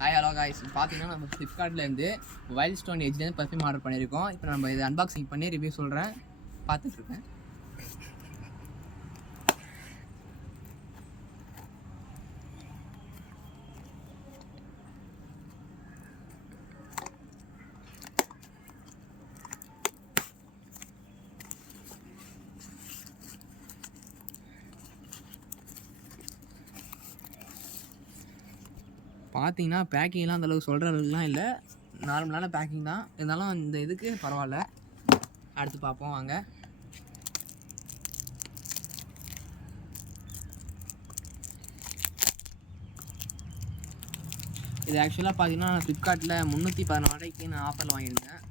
Hi hello guys. பார்த்தீங்கன்னா நம்ம ஃப்ளிப்கார்ட்லேருந்து wild stone எட்ஜ்லேருந்து perfume order பண்ணியிருக்கோம். இப்போ நம்ம இதை அன்பாக்சிங் பண்ணி ரிவ்யூ சொல்கிறேன், பார்த்துட்ருக்கேன். பார்த்தீங்கன்னா பேக்கிங்லாம் அந்தளவுக்கு சொல்கிற அளவுக்குலாம் இல்லை, நார்மலான பேக்கிங் தான். இருந்தாலும் இந்த இதுக்கு பரவாயில்ல. அடுத்து பார்ப்போம் வாங்க. இது ஆக்சுவலாக பார்த்தீங்கன்னா ஃப்ளிப்கார்ட்டில் 314 ரூபாய்க்கு நான் ஆஃபரில் வாங்கியிருந்தேன்.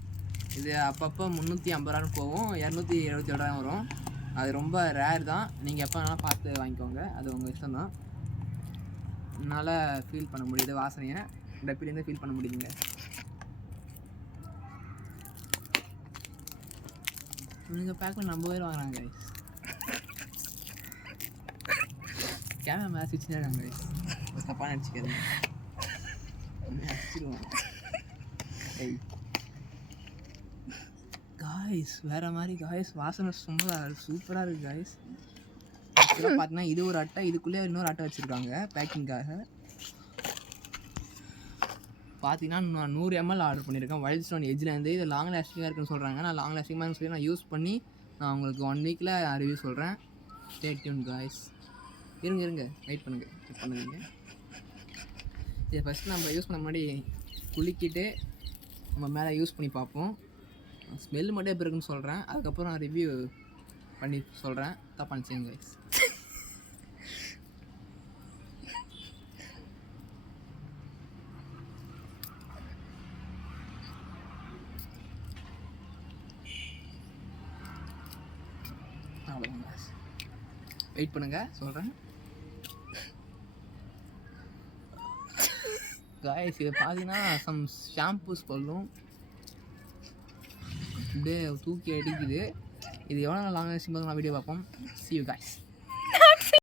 இது அப்பப்போ 350 ரூபான்னு போகும், 277 ரூபா வரும். அது ரொம்ப ரேர் தான். நீங்கள் எப்போ வேணாலும் பார்த்து வாங்கிக்கோங்க, அது உங்கள் இஷ்டம் தான். என்னால் ஃபீல் பண்ண முடியுது வாசனையை, டப்பிலேருந்து ஃபீல் பண்ண முடியுதுங்க. இவங்க பேக்கில் 50 பேர் வாங்குறாங்க கைஸ். கேமரா மேலே சுவிட்ச் இருக்காங்க கைஸ், தப்பாக நினச்சிக்காதீங்க, அடிச்சிடுவோம். காய்ஸ் வேறு மாதிரி காய்ஸ், வாசனை ரொம்ப சூப்பராக இருக்குது காய்ஸ். ஆக்சுவலாக பார்த்தீங்கன்னா இது ஒரு அட்டை, இதுக்குள்ளே இன்னொரு அட்டை வச்சுருக்காங்க பேக்கிங்காக. பார்த்தீங்கன்னா நான் 100 ml ஆர்டர் பண்ணியிருக்கேன் வைல்ட் ஸ்டோன் எட்ஜ்லேருந்து. இது லாங் லாஸ்டிங்காக இருக்குன்னு சொல்கிறாங்க. நான் லாங் லாஸ்டிங்காக சொல்லி நான் யூஸ் பண்ணி நான் உங்களுக்கு 1 வீக்கில் ரிவ்யூ சொல்கிறேன். Stay tune guys. இருங்க வெயிட் பண்ணுங்க. இதை ஃபஸ்ட்டு நம்ம யூஸ் பண்ண முன்னாடி குளிக்கிட்டு நம்ம மேலே யூஸ் பண்ணி பார்ப்போம். ஸ்மெல் மட்டும் எப்படி இருக்குன்னு சொல்கிறேன், அதுக்கப்புறம் நான் ரிவ்யூ பண்ணி சொல்கிறேன். தப்பாக நினச்சிங்க கைஸ். அவ்வளோதான் கைஸ், வெயிட் பண்ணுங்கள் சொல்கிறேன். காய்ஸ் இது பார்த்தீங்கன்னா சம் ஷாம்பூஸ் போடணும், அப்படியே தூக்கி அடிக்குது. இது எவ்வளோ லாங் லாஸ்டிங் நான் வீடியோ பார்ப்போம். See you guys.